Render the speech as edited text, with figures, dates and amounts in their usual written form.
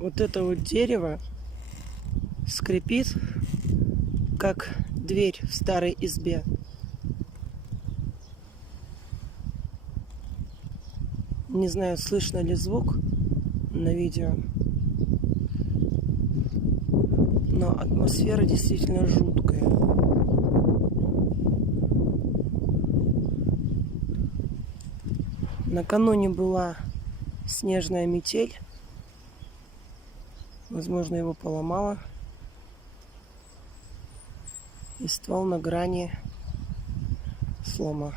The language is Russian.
Вот это вот дерево скрипит, как дверь в старой избе. Не знаю, слышно ли звук на видео, но атмосфера действительно жуткая. Накануне была снежная метель. Возможно, его поломало. И ствол на грани слома.